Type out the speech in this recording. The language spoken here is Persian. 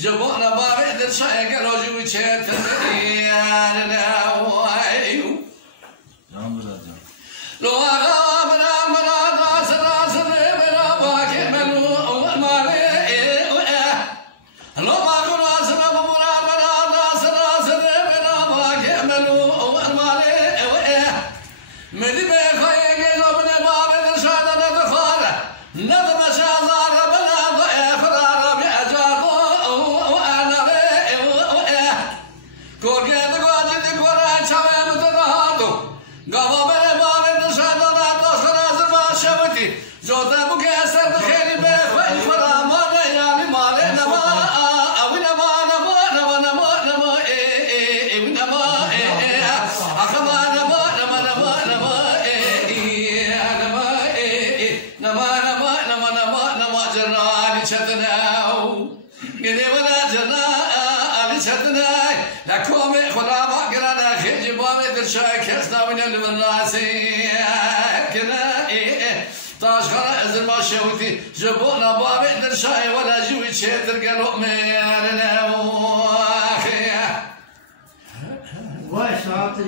جبونا بابي درشاي قالوا جو تشتني انا وايو لو غابنا منا راس بلا باكي منو مالي لو ما راس بلا راس بلا باكي منو مالي مدي بخاي قالوا بنا بابي درشاي دفار نظم شازار بلا ضيف ربي اجاكو جبونا بابي درشاي ولا جوي تشتر قالوا ميرنا واخي واش عاطي